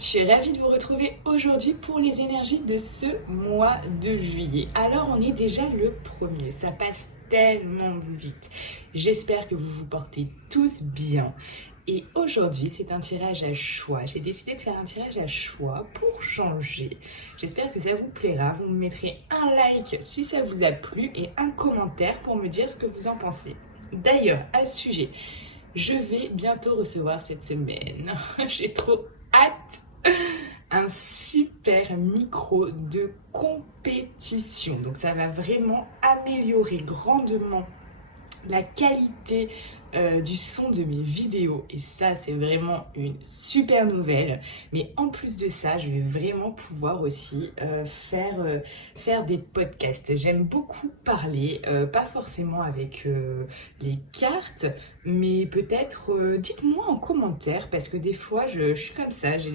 Je suis ravie de vous retrouver aujourd'hui pour les énergies de ce mois de juillet. Alors on est déjà le 1er, ça passe tellement vite. J'espère que vous vous portez tous bien. Et aujourd'hui c'est un tirage à choix. J'ai décidé de faire un tirage à choix pour changer. J'espère que ça vous plaira. Vous me mettrez un like si ça vous a plu et un commentaire pour me dire ce que vous en pensez. D'ailleurs, à ce sujet, je vais bientôt recevoir cette semaine. J'ai trop hâte un super micro de compétition. Donc ça va vraiment améliorer grandement la qualité du son de mes vidéos et ça c'est vraiment une super nouvelle. Mais en plus de ça je vais vraiment pouvoir aussi faire des podcasts. J'aime beaucoup parler, pas forcément avec les cartes, mais peut-être dites-moi en commentaire parce que des fois je suis comme ça, je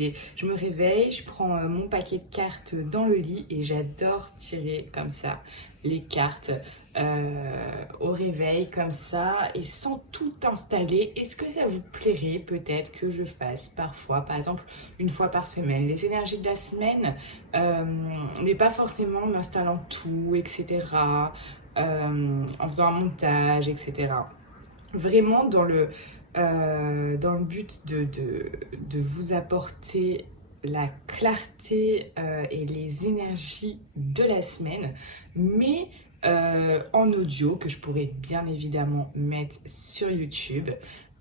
me réveille, je prends mon paquet de cartes dans le lit et j'adore tirer comme ça les cartes au réveil comme ça et sans tout installer. Est-ce que ça vous plairait peut-être que je fasse parfois, par exemple une fois par semaine, les énergies de la semaine, mais pas forcément en installant tout, etc., en faisant un montage, etc. Vraiment dans le but de vous apporter la clarté et les énergies de la semaine, mais en audio que je pourrais bien évidemment mettre sur YouTube.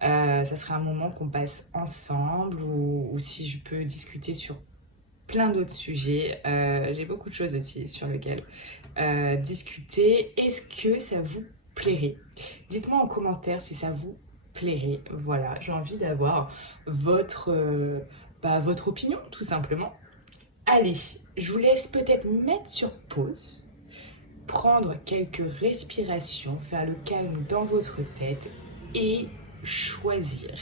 Ça sera un moment qu'on passe ensemble ou si je peux discuter sur plein d'autres sujets. J'ai beaucoup de choses aussi sur lesquelles discuter. Est-ce que ça vous plairait? Dites-moi en commentaire si ça vous plairait. Voilà, j'ai envie d'avoir votre opinion tout simplement. Allez, je vous laisse peut-être mettre sur pause, prendre quelques respirations, faire le calme dans votre tête et choisir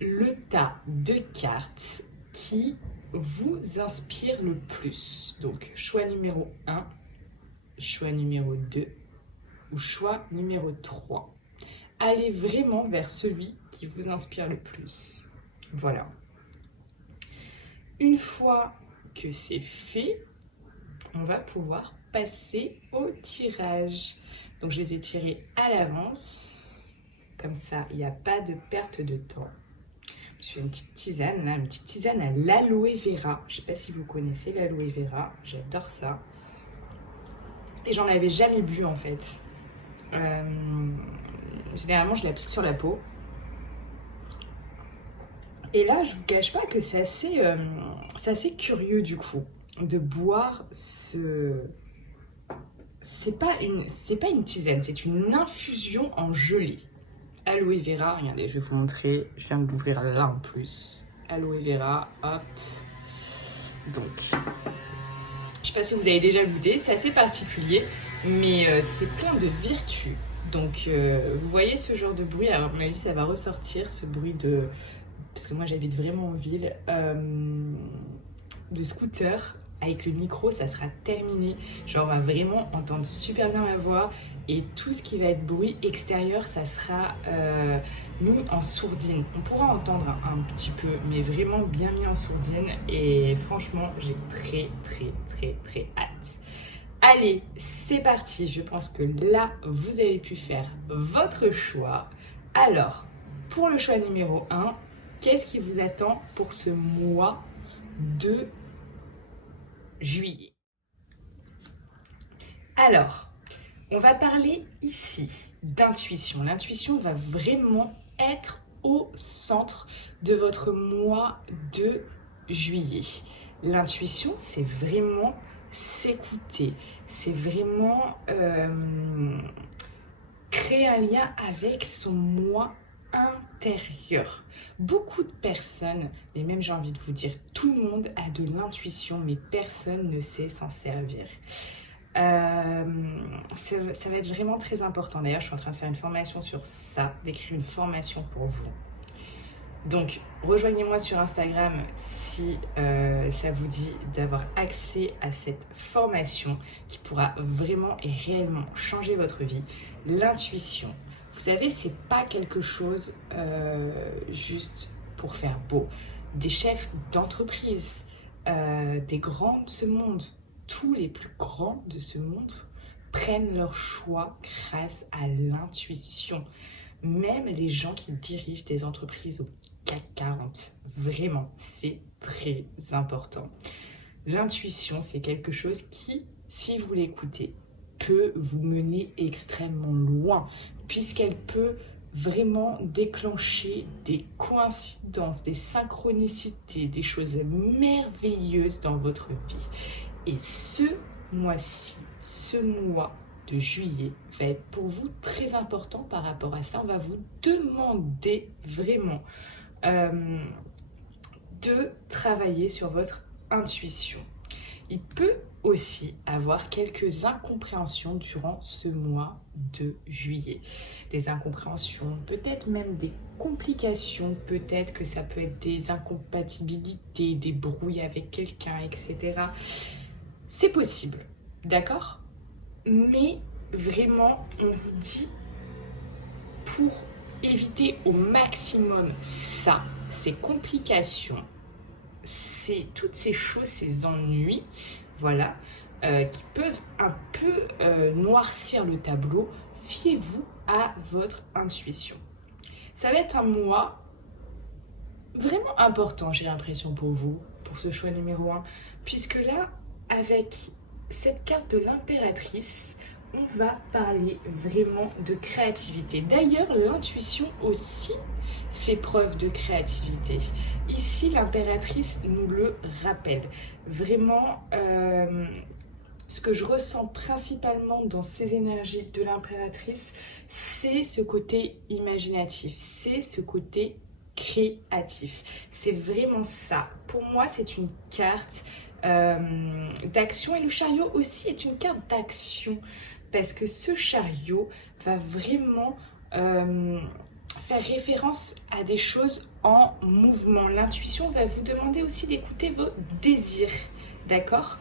le tas de cartes qui vous inspire le plus. Donc choix numéro 1, choix numéro 2 ou choix numéro 3. Allez vraiment vers celui qui vous inspire le plus. Voilà. Une fois que c'est fait, on va pouvoir passer au tirage. Donc je les ai tirés à l'avance, comme ça il n'y a pas de perte de temps. Je fais une petite tisane là, une petite tisane à l'aloe vera. Je ne sais pas si vous connaissez l'aloe vera, j'adore ça. Et j'en avais jamais bu en fait. Généralement je l'applique sur la peau. Et là je vous cache pas que c'est assez curieux du coup de boire ce... C'est pas une tisane, c'est une infusion en gelée. Aloe vera, regardez, je vais vous montrer. Je viens de l'ouvrir là en plus. Aloe vera, hop. Donc, je sais pas si vous avez déjà goûté, c'est assez particulier, mais c'est plein de vertus. Donc, vous voyez ce genre de bruit, alors à mon avis, ça va ressortir, ce bruit de... Parce que moi, j'habite vraiment en ville, de scooter. Avec le micro, ça sera terminé. Genre, on va vraiment entendre super bien ma voix. Et tout ce qui va être bruit extérieur, ça sera mis en sourdine. On pourra entendre un petit peu, mais vraiment bien mis en sourdine. Et franchement, j'ai très hâte. Allez, c'est parti. Je pense que là, vous avez pu faire votre choix. Alors, pour le choix numéro 1, qu'est-ce qui vous attend pour ce mois de juillet? Alors, on va parler ici d'intuition. L'intuition va vraiment être au centre de votre mois de juillet. L'intuition, c'est vraiment s'écouter. C'est vraiment créer un lien avec son moi intérieur. Beaucoup de personnes, et même j'ai envie de vous dire, tout le monde a de l'intuition, mais personne ne sait s'en servir. Ça va être vraiment très important. D'ailleurs, je suis en train de faire une formation sur ça, d'écrire une formation pour vous. Donc, rejoignez-moi sur Instagram si ça vous dit d'avoir accès à cette formation qui pourra vraiment et réellement changer votre vie. L'intuition. Vous savez, c'est pas quelque chose juste pour faire beau. des chefs d'entreprise, des grands de ce monde, tous les plus grands de ce monde prennent leur choix grâce à l'intuition. Même les gens qui dirigent des entreprises au CAC 40, vraiment, c'est très important. L'intuition, c'est quelque chose qui, si vous l'écoutez, peut vous mener extrêmement loin, puisqu'elle peut vraiment déclencher des coïncidences, des synchronicités, des choses merveilleuses dans votre vie. Et ce mois-ci, ce mois de juillet va être pour vous très important par rapport à ça. On va vous demander vraiment de travailler sur votre intuition. Il peut aussi avoir quelques incompréhensions durant ce mois de juillet. Des incompréhensions, peut-être même des complications, peut-être que ça peut être des incompatibilités, des brouilles avec quelqu'un, etc. C'est possible, d'accord? Mais vraiment, on vous dit, pour éviter au maximum ça, ces complications, toutes ces choses, ces ennuis, voilà, qui peuvent un peu noircir le tableau, fiez-vous à votre intuition. Ça va être un mois vraiment important, j'ai l'impression, pour vous, pour ce choix numéro 1, puisque là, avec cette carte de l'impératrice, on va parler vraiment de créativité. D'ailleurs, l'intuition aussi fait preuve de créativité. Ici, l'impératrice nous le rappelle. Vraiment, ce que je ressens principalement dans ces énergies de l'impératrice, c'est ce côté imaginatif, c'est ce côté créatif. C'est vraiment ça. Pour moi, c'est une carte d'action, et le chariot aussi est une carte d'action, parce que ce chariot va vraiment faire référence à des choses en mouvement. L'intuition va vous demander aussi d'écouter vos désirs, d'accord?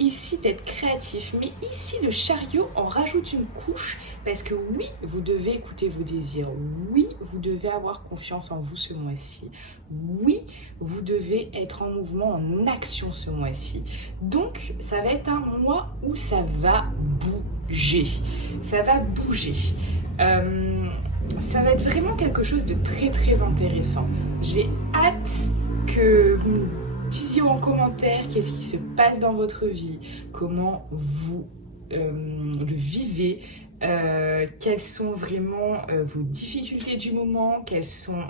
Ici, d'être créatif, mais ici, le chariot en rajoute une couche, parce que oui, vous devez écouter vos désirs, oui, vous devez avoir confiance en vous ce mois-ci, oui, vous devez être en mouvement, en action ce mois-ci. Donc, ça va être un mois où ça va bouger, ça va bouger. Ça va être vraiment quelque chose de très très intéressant. J'ai hâte que vous me disiez en commentaire qu'est-ce qui se passe dans votre vie, comment vous le vivez, quelles sont vraiment vos difficultés du moment, quelles sont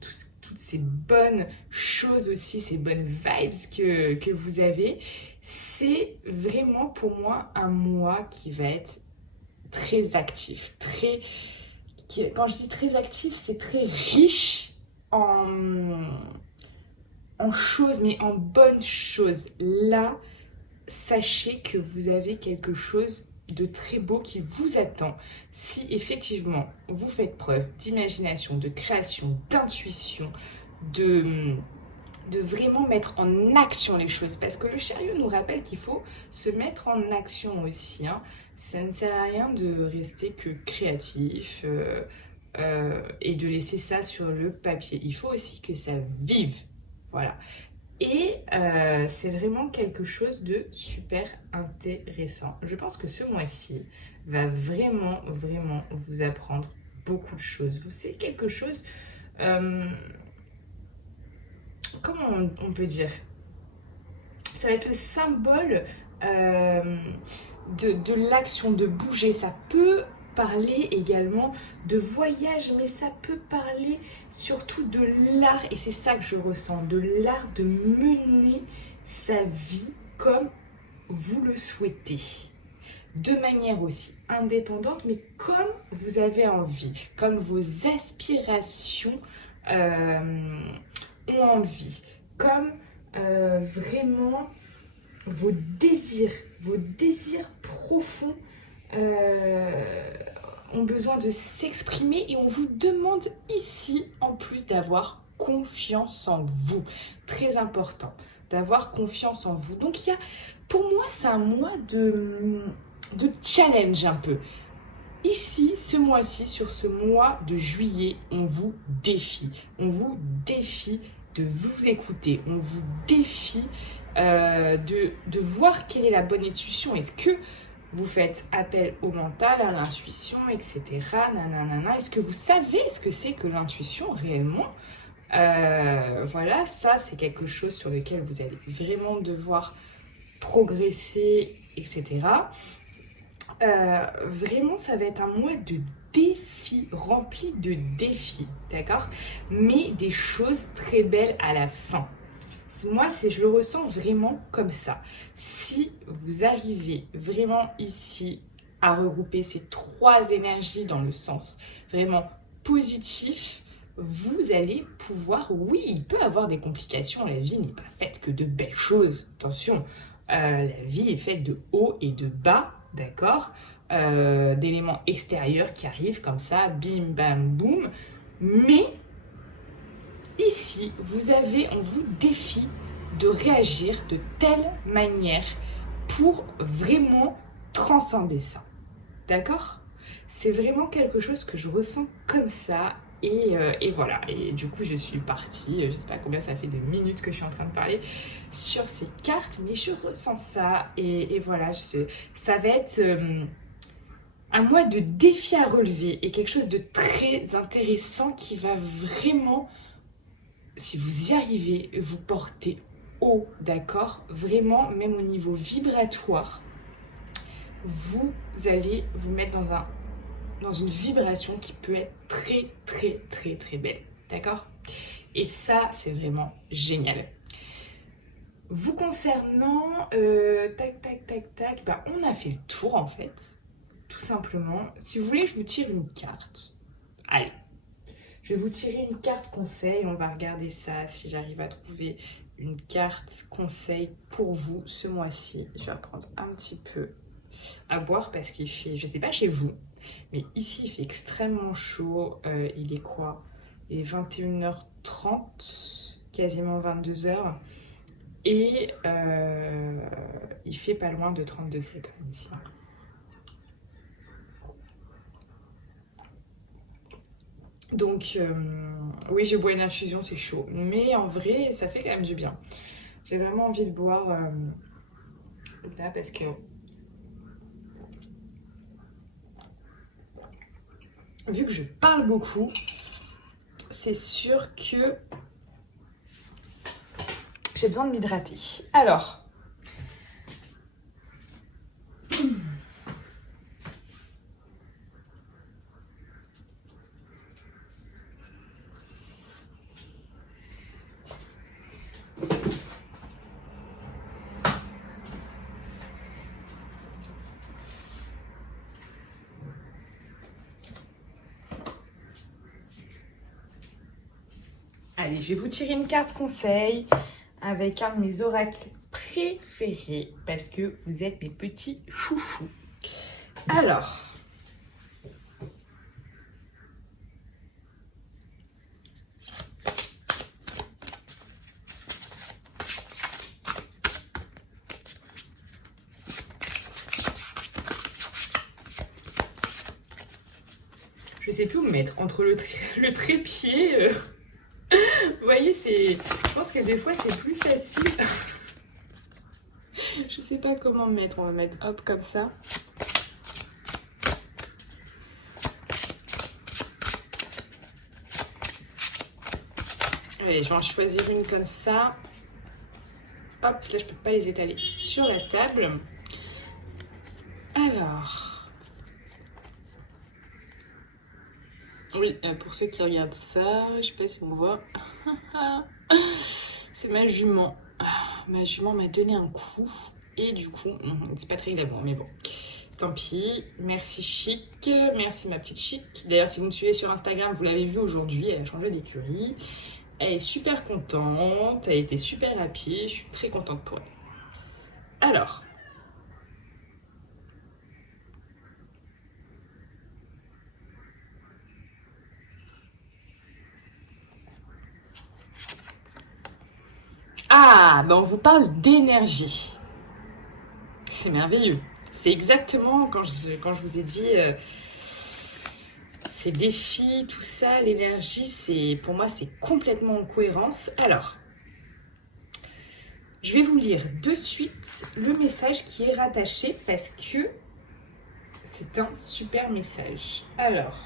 toutes ces bonnes choses aussi, ces bonnes vibes que vous avez. C'est vraiment pour moi un mois qui va être très actif, quand je dis très actif, c'est très riche en choses, mais en bonnes choses. Là, sachez que vous avez quelque chose de très beau qui vous attend si effectivement vous faites preuve d'imagination, de création, d'intuition, de vraiment mettre en action les choses, parce que le chariot nous rappelle qu'il faut se mettre en action aussi, hein. Ça ne sert à rien de rester que créatif et de laisser ça sur le papier. Il faut aussi que ça vive, voilà. Et c'est vraiment quelque chose de super intéressant. Je pense que ce mois-ci va vraiment, vraiment vous apprendre beaucoup de choses. Vous savez, quelque chose... comment on peut dire? Ça va être le symbole de l'action, de bouger. Ça peut parler également de voyage, mais ça peut parler surtout de l'art, et c'est ça que je ressens, de l'art de mener sa vie comme vous le souhaitez, de manière aussi indépendante, mais comme vous avez envie, comme vos aspirations ont envie, comme vraiment vos désirs profonds ont besoin de s'exprimer, et on vous demande ici en plus d'avoir confiance en vous. Très important, d'avoir confiance en vous. Donc pour moi, c'est un mois de challenge un peu. Ici, ce mois-ci, sur ce mois de juillet, on vous défie de vous écouter, on vous défie de voir quelle est la bonne intuition. Est-ce que vous faites appel au mental, à l'intuition, etc. Nanana. Est-ce que vous savez ce que c'est que l'intuition réellement? Voilà, ça c'est quelque chose sur lequel vous allez vraiment devoir progresser, etc. Vraiment, ça va être un mois de défis, rempli de défis, d'accord? Mais des choses très belles à la fin. Moi, je le ressens vraiment comme ça. Si vous arrivez vraiment ici à regrouper ces trois énergies dans le sens vraiment positif, vous allez pouvoir, oui, il peut y avoir des complications, la vie n'est pas faite que de belles choses, attention, la vie est faite de hauts et de bas, d'accord, d'éléments extérieurs qui arrivent comme ça, bim, bam, boum, mais ici, on vous défie de réagir de telle manière pour vraiment transcender ça, d'accord? C'est vraiment quelque chose que je ressens comme ça. Et voilà, et du coup je suis partie, je sais pas combien ça fait de minutes que je suis en train de parler sur ces cartes, mais je ressens ça, et voilà, ça va être un mois de défi à relever, et quelque chose de très intéressant qui va vraiment, si vous y arrivez, vous porter haut, d'accord? Vraiment, même au niveau vibratoire, vous allez vous mettre dans une vibration qui peut être très très très très belle, d'accord? Et ça, c'est vraiment génial. Vous concernant, tac, on a fait le tour en fait, tout simplement. Si vous voulez, je vous tire une carte. Allez, je vais vous tirer une carte conseil, on va regarder ça, si j'arrive à trouver une carte conseil pour vous ce mois-ci. Je vais prendre un petit peu à boire parce qu'il fait, je sais pas chez vous, mais ici il fait extrêmement chaud. Il est quoi? Il est 21h30, quasiment 22h, et il fait pas loin de 30 degrés quand même ici. Donc oui, je bois une infusion, c'est chaud, mais en vrai ça fait quand même du bien. J'ai vraiment envie de boire là parce que vu que je parle beaucoup, c'est sûr que j'ai besoin de m'hydrater. Alors, allez, je vais vous tirer une carte conseil avec un de mes oracles préférés parce que vous êtes mes petits chouchous. Alors, je sais plus où me mettre entre le trépied. Vous voyez, je pense que des fois c'est plus facile. Je sais pas comment me mettre. On va mettre hop comme ça. Allez, je vais en choisir une comme ça. Hop, parce que là je peux pas les étaler sur la table. Alors. Oui, pour ceux qui regardent ça, je sais pas si on voit. C'est ma jument. Ma jument m'a donné un coup. Et du coup, c'est pas très glamour, mais bon. Tant pis. Merci Chic. Merci ma petite Chic. D'ailleurs, si vous me suivez sur Instagram, vous l'avez vu aujourd'hui, elle a changé d'écurie. Elle est super contente. Elle a été super rapide. Je suis très contente pour elle. Alors. Ah, ben on vous parle d'énergie. C'est merveilleux. C'est exactement quand je vous ai dit ces défis, tout ça, l'énergie, pour moi, c'est complètement en cohérence. Alors, je vais vous lire de suite le message qui est rattaché parce que c'est un super message. Alors,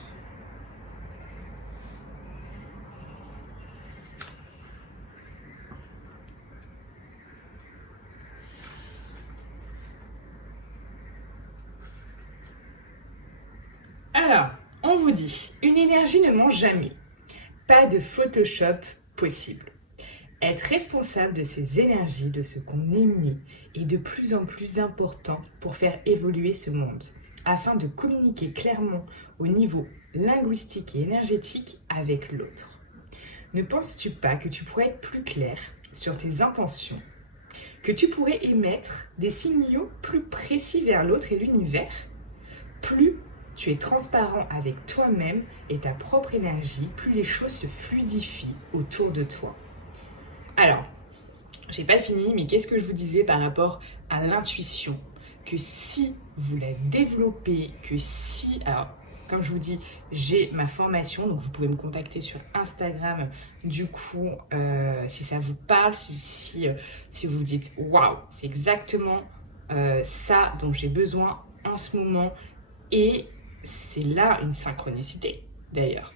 on vous dit, une énergie ne ment jamais. Pas de Photoshop possible. Être responsable de ses énergies, de ce qu'on émet, est de plus en plus important pour faire évoluer ce monde, afin de communiquer clairement au niveau linguistique et énergétique avec l'autre. Ne penses-tu pas que tu pourrais être plus clair sur tes intentions, que tu pourrais émettre des signaux plus précis vers l'autre et l'univers? Plus tu es transparent avec toi-même et ta propre énergie, plus les choses se fluidifient autour de toi. Alors, j'ai pas fini, mais qu'est-ce que je vous disais par rapport à l'intuition? Que si vous la développez, alors, comme je vous dis, j'ai ma formation, donc vous pouvez me contacter sur Instagram, du coup, si ça vous parle, si vous vous dites, waouh, c'est exactement ça dont j'ai besoin en ce moment, et c'est là une synchronicité, d'ailleurs.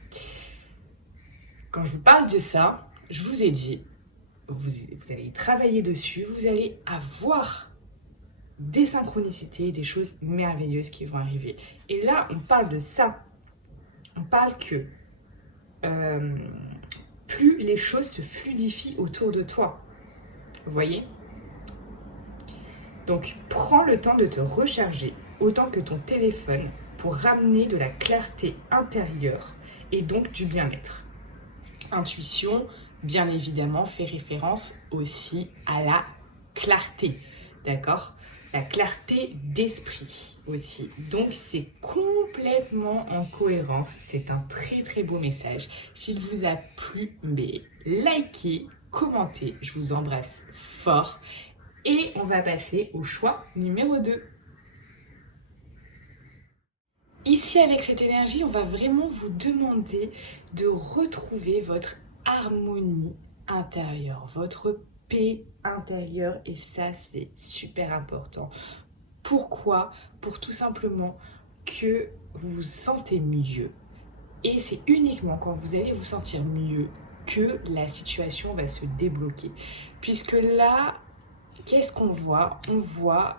Quand je vous parle de ça, je vous ai dit, vous allez travailler dessus, vous allez avoir des synchronicités, des choses merveilleuses qui vont arriver. Et là, on parle de ça. On parle que plus les choses se fluidifient autour de toi. Vous voyez? Donc, prends le temps de te recharger autant que ton téléphone pour ramener de la clarté intérieure et donc du bien-être. Intuition, bien évidemment, fait référence aussi à la clarté, d'accord? La clarté d'esprit aussi. Donc, c'est complètement en cohérence. C'est un très, très beau message. S'il vous a plu, likez, commentez. Je vous embrasse fort. Et on va passer au choix numéro 2. Ici, avec cette énergie, on va vraiment vous demander de retrouver votre harmonie intérieure, votre paix intérieure. Et ça, c'est super important. Pourquoi? Pour tout simplement que vous vous sentez mieux. Et c'est uniquement quand vous allez vous sentir mieux que la situation va se débloquer. Puisque là, qu'est-ce qu'on voit? On voit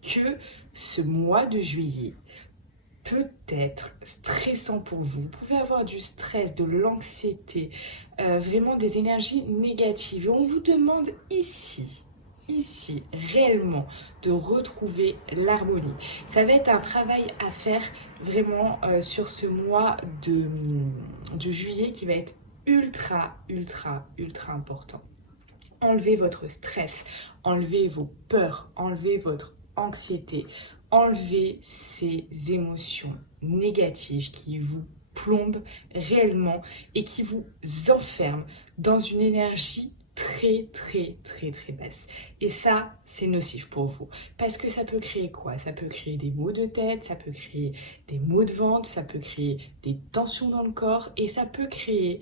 que ce mois de juillet peut être stressant pour vous. Vous pouvez avoir du stress, de l'anxiété, vraiment des énergies négatives. Et on vous demande ici, réellement, de retrouver l'harmonie. Ça va être un travail à faire vraiment sur ce mois de juillet qui va être ultra important. Enlevez votre stress, enlevez vos peurs, enlevez votre anxiété, enlevez ces émotions négatives qui vous plombent réellement et qui vous enferment dans une énergie très basse. Et ça, c'est nocif pour vous. Parce que ça peut créer quoi? Ça peut créer des maux de tête, ça peut créer des maux de ventre, ça peut créer des tensions dans le corps et ça peut créer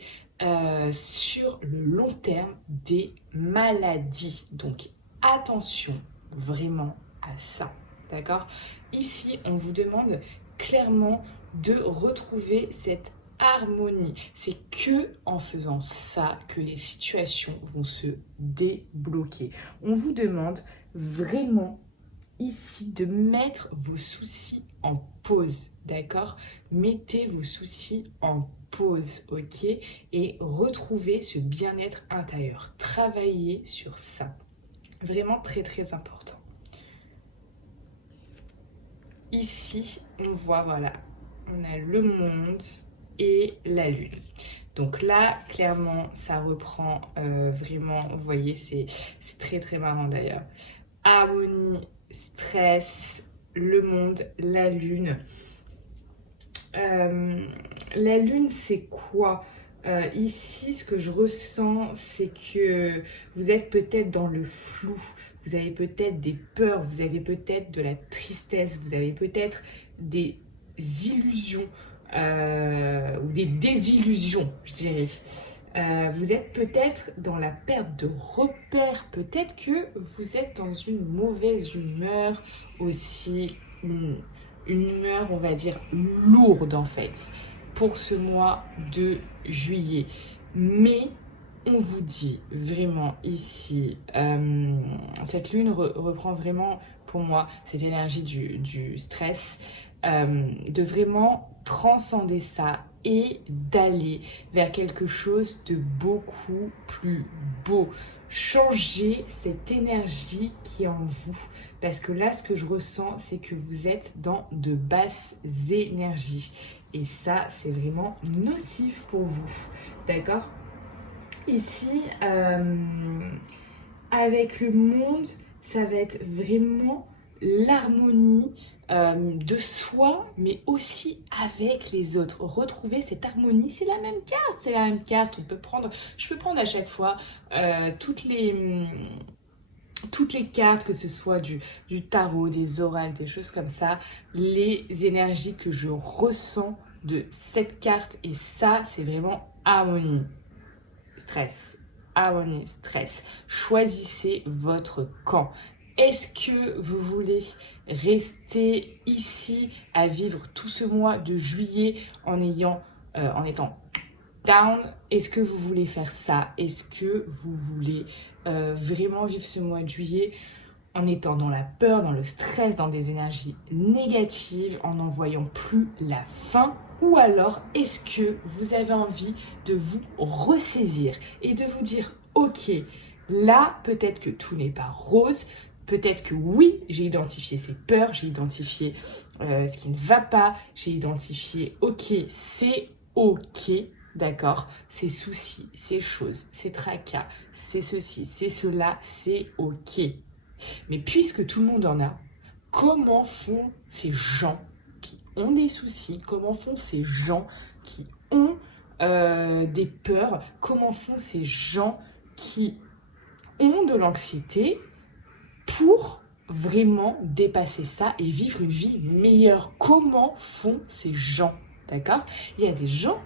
sur le long terme des maladies. Donc attention vraiment à ça, d'accord? Ici, on vous demande clairement de retrouver cette harmonie. C'est que en faisant ça que les situations vont se débloquer. On vous demande vraiment ici de mettre vos soucis en pause, d'accord? Mettez vos soucis en pause, ok? Et retrouvez ce bien-être intérieur. Travaillez sur ça. Vraiment très important. Ici, on voit, voilà, on a le monde et la lune. Donc là, clairement, ça reprend vraiment, vous voyez, c'est très marrant d'ailleurs. Harmonie, stress, le monde, la lune. La lune, c'est quoi? Ici, ce que je ressens, c'est que vous êtes peut-être dans le flou. Vous avez peut-être des peurs, vous avez peut-être de la tristesse, vous avez peut-être des illusions ou des désillusions, je dirais. Vous êtes peut-être dans la perte de repères, peut-être que vous êtes dans une mauvaise humeur aussi, une humeur, on va dire, lourde en fait, pour ce mois de juillet. Mais on vous dit vraiment ici, cette lune reprend vraiment pour moi cette énergie du stress, de vraiment transcender ça et d'aller vers quelque chose de beaucoup plus beau. Changer cette énergie qui est en vous. Parce que là, ce que je ressens, c'est que vous êtes dans de basses énergies. Et ça, c'est vraiment nocif pour vous. D'accord ? Ici, avec le monde, ça va être vraiment l'harmonie de soi, mais aussi avec les autres. Retrouver cette harmonie, c'est la même carte, c'est la même carte. Je peux prendre à chaque fois toutes les cartes, que ce soit du tarot, des oracles, des choses comme ça, les énergies que je ressens de cette carte, et ça, c'est vraiment harmonie, stress, harmonie, stress. Choisissez votre camp. Est-ce que vous voulez rester ici à vivre tout ce mois de juillet en étant down? Est-ce que vous voulez faire ça? Est-ce que vous voulez vraiment vivre ce mois de juillet en étant dans la peur, dans le stress, dans des énergies négatives, en n'en voyant plus la fin? Ou alors, est-ce que vous avez envie de vous ressaisir et de vous dire, ok, là, peut-être que tout n'est pas rose, peut-être que oui, j'ai identifié ces peurs, j'ai identifié ce qui ne va pas, j'ai identifié, ok, c'est ok, d'accord, ces soucis, ces choses, ces tracas, c'est ceci, c'est cela, c'est ok. Mais puisque tout le monde en a, comment font ces gens qui ont des soucis? Comment font ces gens qui ont des peurs? Comment font ces gens qui ont de l'anxiété pour vraiment dépasser ça et vivre une vie meilleure? Comment font ces gens? D'accord? Il y a des gens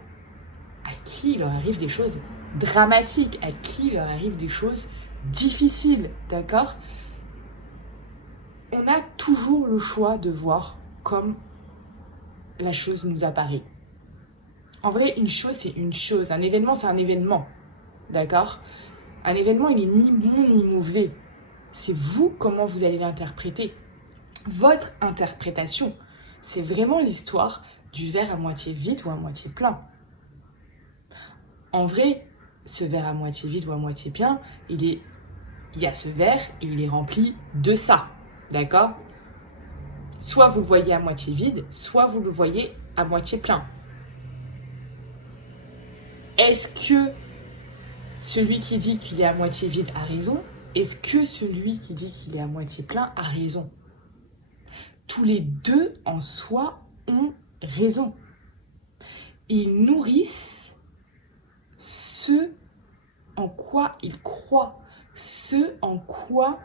à qui il leur arrive des choses dramatiques, à qui il leur arrive des choses difficiles, d'accord? On a toujours le choix de voir comme la chose nous apparaît. En vrai, une chose, c'est une chose. Un événement, c'est un événement. D'accord? Un événement, il est ni bon ni mauvais. C'est vous, comment vous allez l'interpréter. Votre interprétation, c'est vraiment l'histoire du verre à moitié vide ou à moitié plein. En vrai, ce verre à moitié vide ou à moitié plein, il y a ce verre et il est rempli de ça. D'accord? Soit vous le voyez à moitié vide, soit vous le voyez à moitié plein. Est-ce que celui qui dit qu'il est à moitié vide a raison? Est-ce que celui qui dit qu'il est à moitié plein a raison? Tous les deux en soi ont raison. Ils nourrissent ce en quoi ils croient, ce en quoi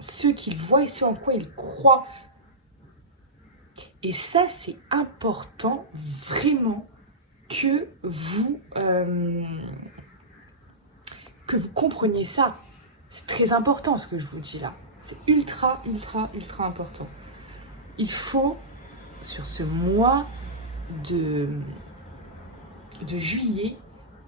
ce qu'ils voient et ce en quoi ils croient. Et ça, c'est important vraiment que vous compreniez ça. C'est très important ce que je vous dis là. C'est ultra, ultra, ultra important. Il faut, sur ce mois de juillet,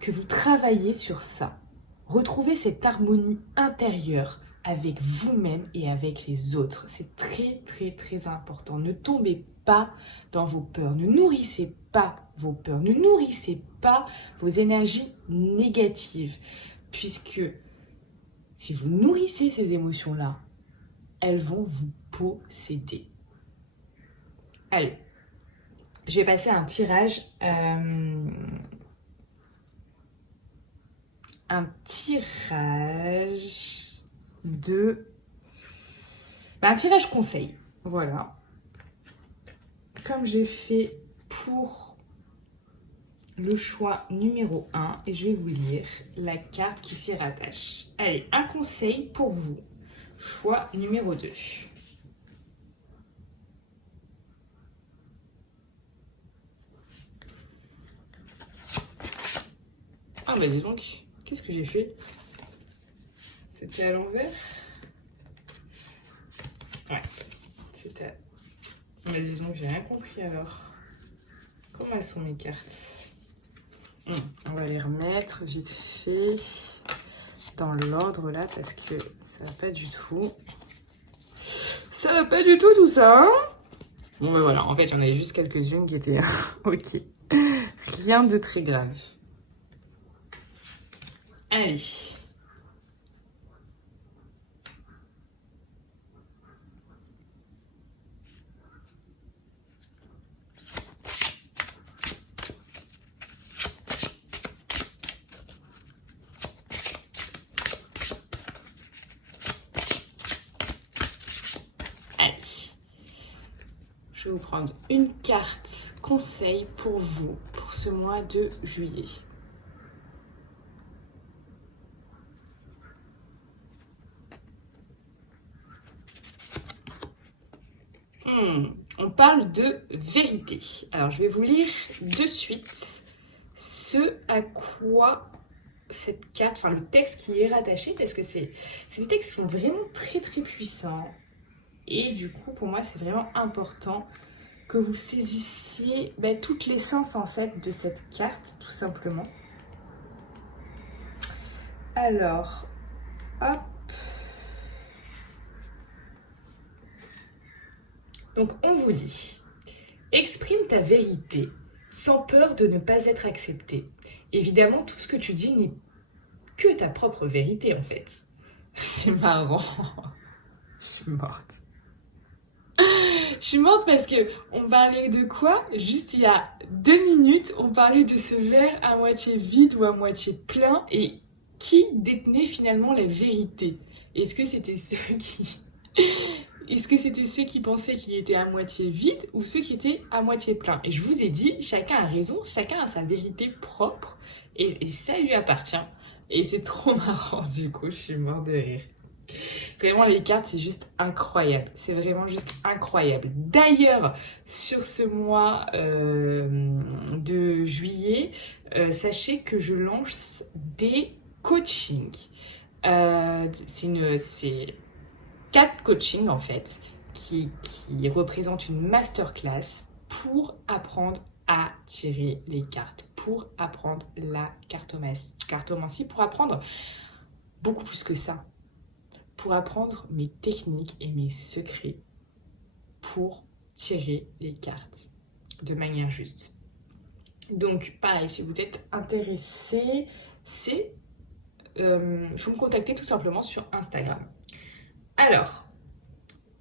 que vous travaillez sur ça. Retrouvez cette harmonie intérieure avec vous-même et avec les autres. C'est très, très, très important. Ne tombez pas dans vos peurs. Ne nourrissez pas vos peurs. Ne nourrissez pas vos énergies négatives. Puisque si vous nourrissez ces émotions-là, elles vont vous posséder. Allez, je vais passer à un tirage. Un tirage conseil. Voilà. Comme j'ai fait pour le choix numéro 1, et je vais vous lire la carte qui s'y rattache. Allez, un conseil pour vous. Choix numéro 2. Ah bah dis donc, qu'est-ce que j'ai fait? C'était à l'envers? Ouais, c'était... Mais dis donc, j'ai rien compris alors. Comment elles sont mes cartes? On va les remettre vite fait dans l'ordre là parce que ça va pas du tout. Ça va pas du tout tout ça, hein? Bon ben voilà, en fait j'en avais juste quelques-unes qui étaient ok. Rien de très grave. Allez. Je vais vous prendre une carte conseil pour vous pour ce mois de juillet. On parle de vérité. Alors je vais vous lire de suite ce à quoi cette carte, enfin le texte qui est rattaché, parce que c'est des textes qui sont vraiment très très puissants. Et du coup, pour moi, c'est vraiment important que vous saisissiez toute l'essence en fait de cette carte, tout simplement. Alors, hop. Donc, on vous dit, exprime ta vérité sans peur de ne pas être accepté. Évidemment, tout ce que tu dis n'est que ta propre vérité en fait. C'est marrant. Je suis morte. Je suis morte parce que on parlait de quoi? Juste il y a 2 minutes, on parlait de ce verre à moitié vide ou à moitié plein et qui détenait finalement la vérité? Est-ce que c'était ceux qui... Est-ce que c'était ceux qui pensaient qu'il était à moitié vide ou ceux qui étaient à moitié plein? Et je vous ai dit, chacun a raison, chacun a sa vérité propre et ça lui appartient. Et c'est trop marrant du coup, je suis morte de rire. Vraiment, les cartes, c'est juste incroyable. C'est vraiment juste incroyable. D'ailleurs, sur ce mois de juillet, sachez que je lance des coachings. C'est 4 coachings, en fait, qui représentent une masterclass pour apprendre à tirer les cartes, pour apprendre la cartomancie, pour apprendre beaucoup plus que ça. Pour apprendre mes techniques et mes secrets pour tirer les cartes de manière juste. Donc pareil, si vous êtes intéressé, faut me contacter tout simplement sur Instagram. Alors,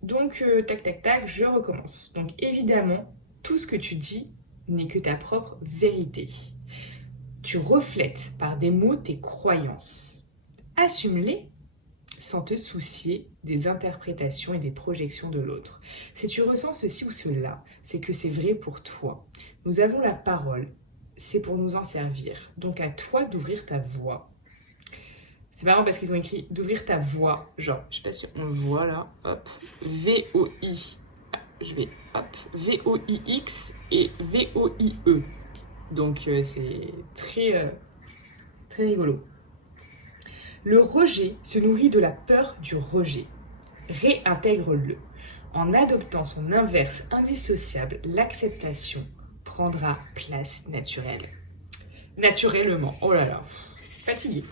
donc tac, je recommence. Donc évidemment, tout ce que tu dis n'est que ta propre vérité. Tu reflètes par des mots tes croyances. Assume-les sans te soucier des interprétations et des projections de l'autre. Si tu ressens ceci ou cela, c'est que c'est vrai pour toi. Nous avons la parole, c'est pour nous en servir. Donc à toi d'ouvrir ta voix. C'est marrant parce qu'ils ont écrit d'ouvrir ta voix, genre, je sais pas si on voit là, hop, V-O-I, je vais, hop, V-O-I-X et V-O-I-E. Donc c'est très rigolo. Le rejet se nourrit de la peur du rejet. Réintègre-le. En adoptant son inverse indissociable, l'acceptation prendra place naturellement. Oh là là, fatiguée.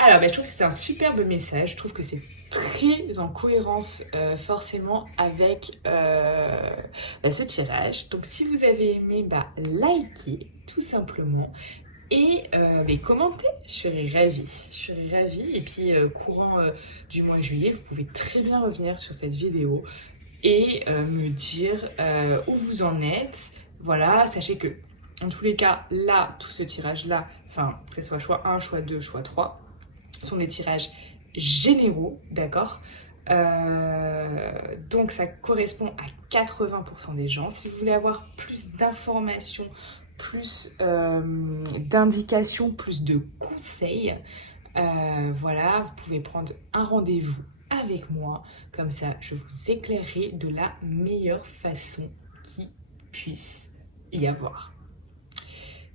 Alors, je trouve que c'est un superbe message. Je trouve que c'est très en cohérence forcément avec ce tirage. Donc, si vous avez aimé, likez tout simplement. Et commentez, je serais ravie. Et puis, courant du mois de juillet, vous pouvez très bien revenir sur cette vidéo et me dire où vous en êtes. Voilà, sachez que, en tous les cas, là, tout ce tirage-là, enfin, que ce soit choix 1, choix 2, choix 3, sont des tirages généraux, d'accord? Donc, ça correspond à 80% des gens. Si vous voulez avoir plus d'informations, plus d'indications, plus de conseils, voilà, vous pouvez prendre un rendez-vous avec moi, comme ça je vous éclairerai de la meilleure façon qui puisse y avoir.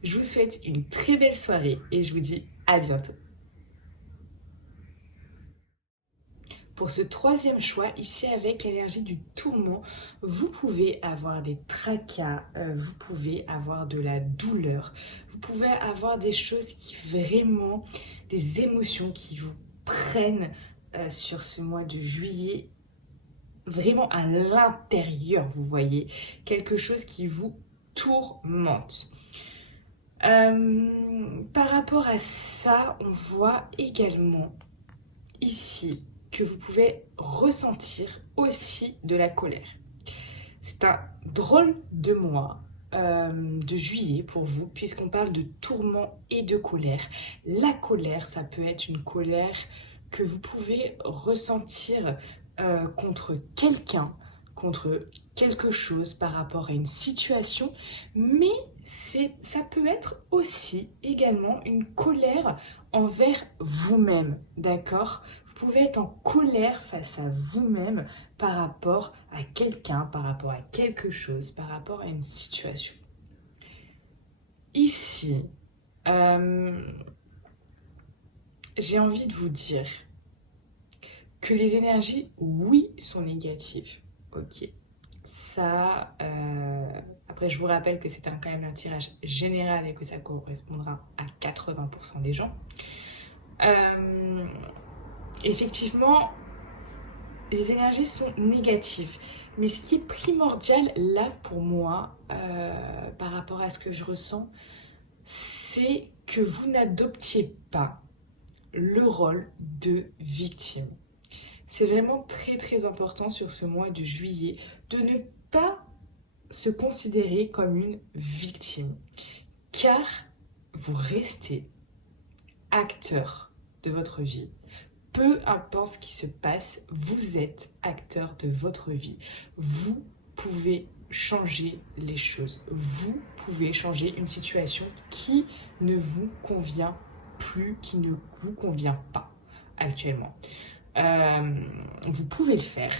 Je vous souhaite une très belle soirée et je vous dis à bientôt. Pour ce troisième choix, ici avec l'énergie du tourment, vous pouvez avoir des tracas, vous pouvez avoir de la douleur, vous pouvez avoir des choses qui vraiment, des émotions qui vous prennent sur ce mois de juillet, vraiment à l'intérieur, vous voyez, quelque chose qui vous tourmente. Par rapport à ça, on voit également ici que vous pouvez ressentir aussi de la colère. C'est un drôle de mois de juillet pour vous, puisqu'on parle de tourment et de colère. La colère, ça peut être une colère que vous pouvez ressentir contre quelqu'un, contre quelque chose par rapport à une situation, mais ça peut être aussi également une colère envers vous-même, d'accord? Vous pouvez être en colère face à vous-même par rapport à quelqu'un, par rapport à quelque chose, par rapport à une situation. Ici, j'ai envie de vous dire que les énergies, oui, sont négatives. Ok. Ça, après je vous rappelle que c'est quand même un tirage général et que ça correspondra à 80% des gens. Effectivement, les énergies sont négatives. Mais ce qui est primordial là pour moi, par rapport à ce que je ressens, c'est que vous n'adoptiez pas le rôle de victime. C'est vraiment très très important sur ce mois de juillet de ne pas se considérer comme une victime, car vous restez acteur de votre vie. Peu importe ce qui se passe, vous êtes acteur de votre vie. Vous pouvez changer les choses. Vous pouvez changer une situation qui ne vous convient plus, qui ne vous convient pas actuellement. Vous pouvez le faire.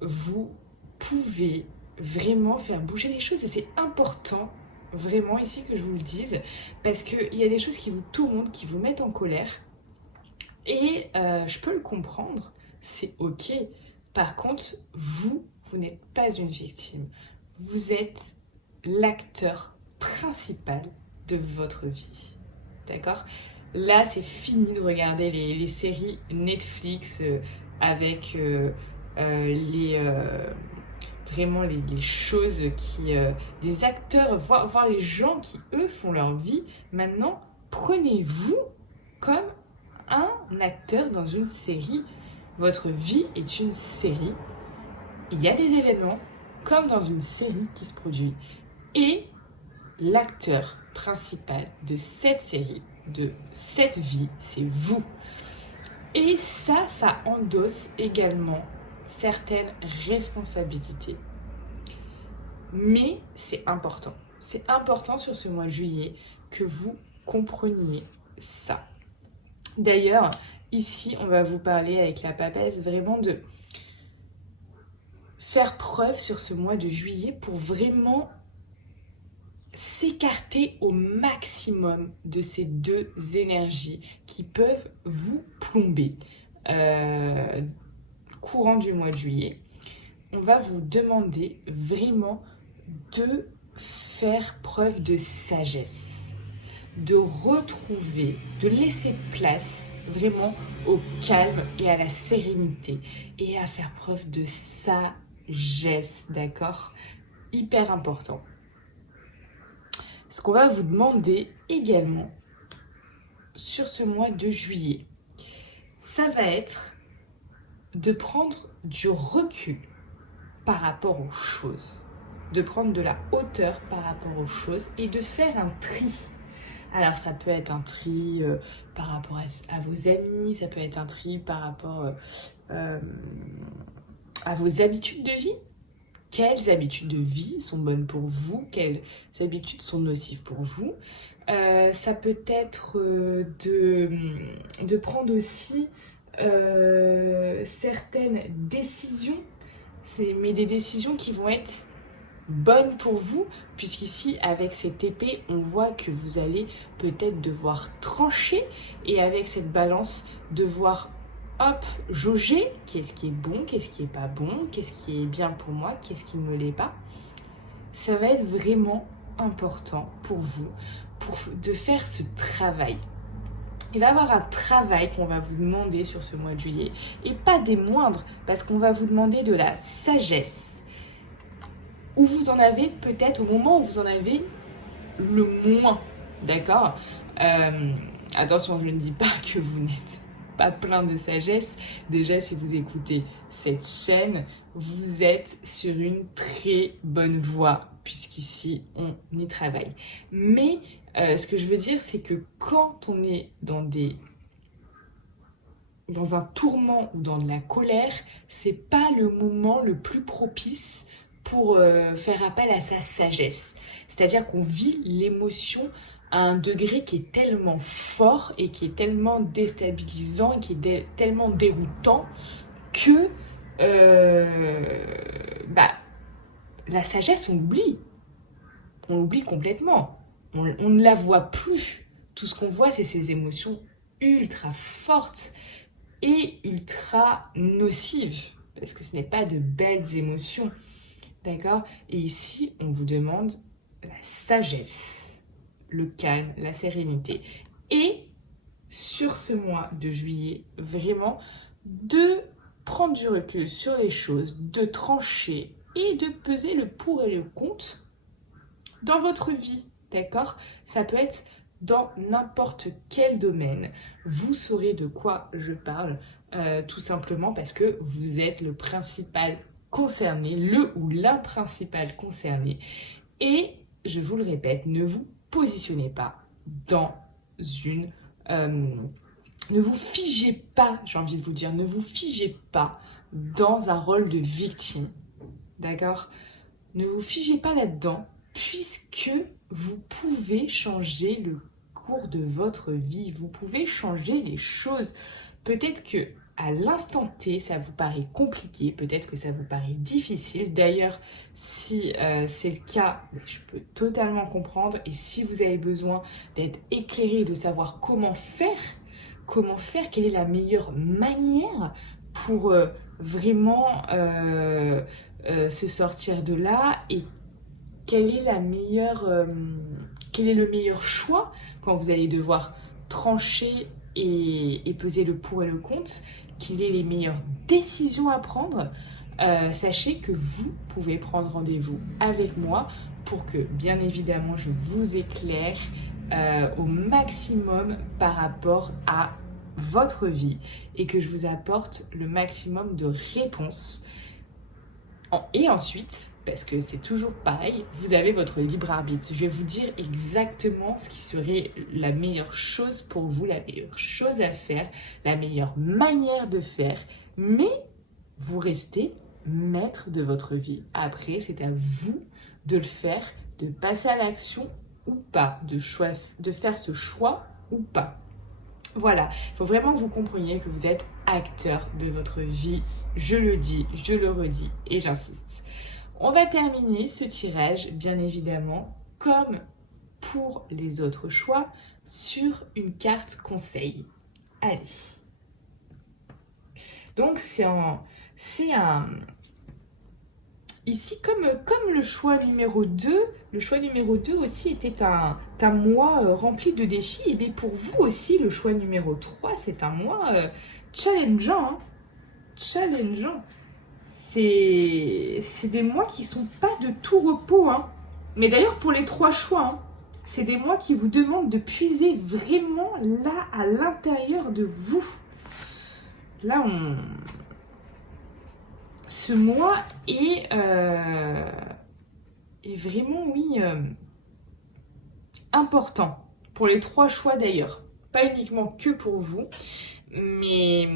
Vous pouvez vraiment faire bouger les choses et c'est important vraiment ici que je vous le dise parce qu'il y a des choses qui vous tourmentent, qui vous mettent en colère et je peux le comprendre, c'est ok. Par contre, vous n'êtes pas une victime. Vous êtes l'acteur principal de votre vie. D'accord ? Là, c'est fini de regarder les séries Netflix avec vraiment les choses qui... des acteurs, voir les gens qui, eux, font leur vie. Maintenant, prenez-vous comme un acteur dans une série. Votre vie est une série. Il y a des événements, comme dans une série qui se produit. Et l'acteur principal de cette série, de cette vie, c'est vous. Et ça endosse également certaines responsabilités. Mais c'est important. C'est important sur ce mois de juillet que vous compreniez ça. D'ailleurs, ici, on va vous parler avec la papesse vraiment de faire preuve sur ce mois de juillet pour vraiment s'écarter au maximum de ces deux énergies qui peuvent vous plomber. Courant du mois de juillet, on va vous demander vraiment de faire preuve de sagesse, de retrouver, de laisser place vraiment au calme et à la sérénité et à faire preuve de sagesse, d'accord ? Hyper important. Ce qu'on va vous demander également sur ce mois de juillet, ça va être de prendre du recul par rapport aux choses, de prendre de la hauteur par rapport aux choses et de faire un tri. Alors ça peut être un tri par rapport à vos amis, ça peut être un tri par rapport à vos habitudes de vie. Quelles habitudes de vie sont bonnes pour vous? Quelles habitudes sont nocives pour vous? Ça peut être de prendre aussi certaines décisions, mais des décisions qui vont être bonne pour vous, puisqu'ici, avec cette épée, on voit que vous allez peut-être devoir trancher, et avec cette balance, devoir, hop, jauger qu'est-ce qui est bon, qu'est-ce qui est pas bon, qu'est-ce qui est bien pour moi, qu'est-ce qui ne l'est pas. Ça va être vraiment important pour vous de faire ce travail. Il va y avoir un travail qu'on va vous demander sur ce mois de juillet, et pas des moindres, parce qu'on va vous demander de la sagesse, où vous en avez peut-être au moment où vous en avez le moins, d'accord. Attention, je ne dis pas que vous n'êtes pas plein de sagesse. Déjà, si vous écoutez cette chaîne, vous êtes sur une très bonne voie, puisqu'ici, on y travaille. Mais ce que je veux dire, c'est que quand on est dans un tourment ou dans de la colère, c'est pas le moment le plus propice pour faire appel à sa sagesse. C'est-à-dire qu'on vit l'émotion à un degré qui est tellement fort et qui est tellement déstabilisant et qui est tellement déroutant que la sagesse, on l'oublie. On l'oublie complètement. On ne la voit plus. Tout ce qu'on voit, c'est ces émotions ultra fortes et ultra nocives. Parce que ce n'est pas de belles émotions. D'accord? Et ici, on vous demande la sagesse, le calme, la sérénité. Et sur ce mois de juillet, vraiment, de prendre du recul sur les choses, de trancher et de peser le pour et le contre dans votre vie. D'accord? Ça peut être dans n'importe quel domaine. Vous saurez de quoi je parle, tout simplement parce que vous êtes le principal concerné, le ou la principale concernée. Et je vous le répète, ne vous positionnez pas dans une... ne vous figez pas, j'ai envie de vous dire, ne vous figez pas dans un rôle de victime. D'accord? Ne vous figez pas là-dedans, puisque vous pouvez changer le cours de votre vie. Vous pouvez changer les choses. Peut-être que à l'instant T, ça vous paraît compliqué, peut-être que ça vous paraît difficile. D'ailleurs, si c'est le cas, je peux totalement comprendre. Et si vous avez besoin d'être éclairé, de savoir comment faire, quelle est la meilleure manière pour vraiment se sortir de là, et quel est le meilleur choix quand vous allez devoir trancher et peser le pour et le contre, quelles sont les meilleures décisions à prendre. Sachez que vous pouvez prendre rendez-vous avec moi pour que, bien évidemment, je vous éclaire au maximum par rapport à votre vie et que je vous apporte le maximum de réponses. Et ensuite, parce que c'est toujours pareil, vous avez votre libre arbitre. Je vais vous dire exactement ce qui serait la meilleure chose pour vous, la meilleure chose à faire, la meilleure manière de faire, mais vous restez maître de votre vie. Après, c'est à vous de le faire, de passer à l'action ou pas, de faire ce choix ou pas. Voilà, il faut vraiment que vous compreniez que vous êtes acteur de votre vie. Je le dis, je le redis et j'insiste. On va terminer ce tirage, bien évidemment, comme pour les autres choix, sur une carte conseil. Allez. Donc ici, comme le choix numéro 2, le choix numéro 2 aussi était un mois rempli de défis. Et bien pour vous aussi, le choix numéro 3, c'est un mois challengeant. Hein. Challengeant. C'est des mois qui sont pas de tout repos. Hein. Mais d'ailleurs, pour les 3 choix, hein, c'est des mois qui vous demandent de puiser vraiment là, à l'intérieur de vous. Là, ce mois est vraiment, oui, important. Pour les 3 choix d'ailleurs. Pas uniquement que pour vous. Mais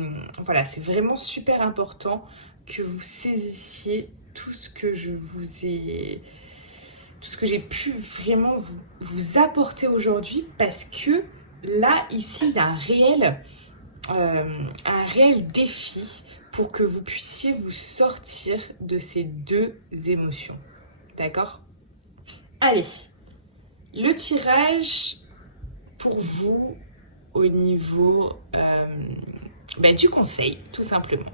voilà, c'est vraiment super important que vous saisissiez tout ce que j'ai pu vraiment vous apporter aujourd'hui, parce que là, ici, il y a un réel défi pour que vous puissiez vous sortir de ces 2 émotions. d'accord? Allez, le tirage pour vous au niveau du conseil, tout simplement.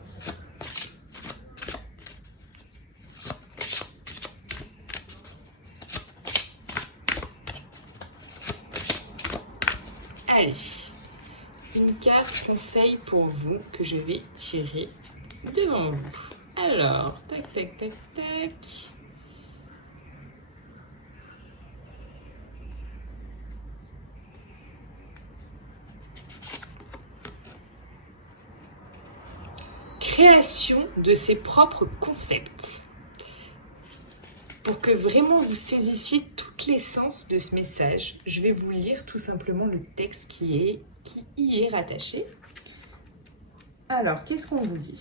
Allez, une carte conseil pour vous que je vais tirer devant vous. Alors, tac, tac, tac, tac. Création de ses propres concepts. Pour que vraiment vous saisissiez toute l'essence de ce message, je vais vous lire tout simplement le texte qui y est rattaché. Alors, qu'est-ce qu'on vous dit?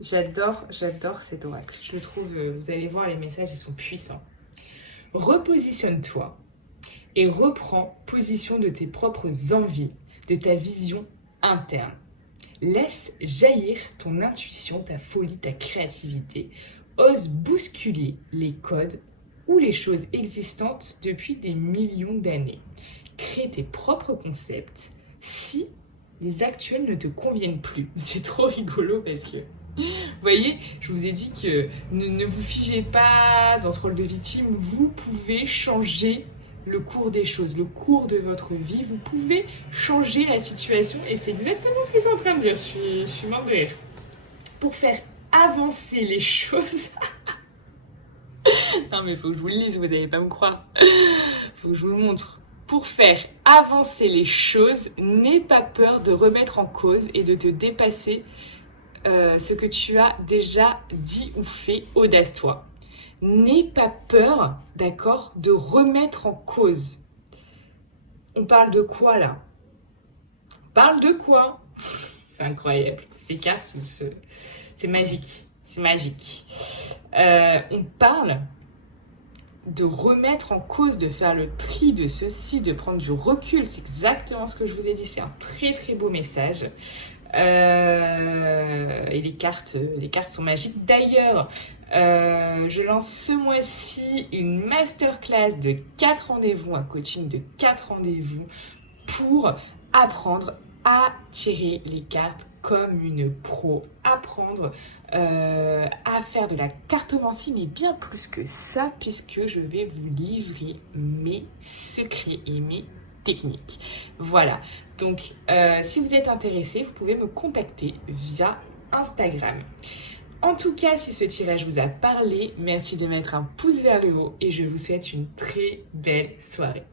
J'adore cet oracle. Je le trouve, vous allez voir, les messages, ils sont puissants. Repositionne-toi et reprends position de tes propres envies, de ta vision interne. Laisse jaillir ton intuition, ta folie, ta créativité. Ose bousculer les codes ou les choses existantes depuis des millions d'années. Crée tes propres concepts si les actuels ne te conviennent plus. C'est trop rigolo parce que, vous voyez, je vous ai dit que ne vous figez pas dans ce rôle de victime. Vous pouvez changer le cours des choses, le cours de votre vie. Vous pouvez changer la situation et c'est exactement ce qu'ils sont en train de dire. Je suis morte de rire. Pour faire avancer les choses... Non mais il faut que je vous le lise, vous n'allez pas me croire. Faut que je vous le montre. Pour faire avancer les choses, n'aie pas peur de remettre en cause et de te dépasser ce que tu as déjà dit ou fait. Audace-toi. N'aie pas peur, d'accord, de remettre en cause. On parle de quoi là? On parle de quoi? C'est incroyable. Les cartes, c'est magique. C'est magique. On parle de remettre en cause, de faire le tri de ceci, de prendre du recul. C'est exactement ce que je vous ai dit. C'est un très très beau message. Et les cartes sont magiques. D'ailleurs, je lance ce mois-ci une masterclass de 4 rendez-vous, un coaching de 4 rendez-vous pour apprendre à tirer les cartes comme une pro, apprendre à faire de la cartomancie, mais bien plus que ça, puisque je vais vous livrer mes secrets et mes techniques. Voilà, donc si vous êtes intéressé, vous pouvez me contacter via Instagram. En tout cas, si ce tirage vous a parlé, merci de mettre un pouce vers le haut et je vous souhaite une très belle soirée.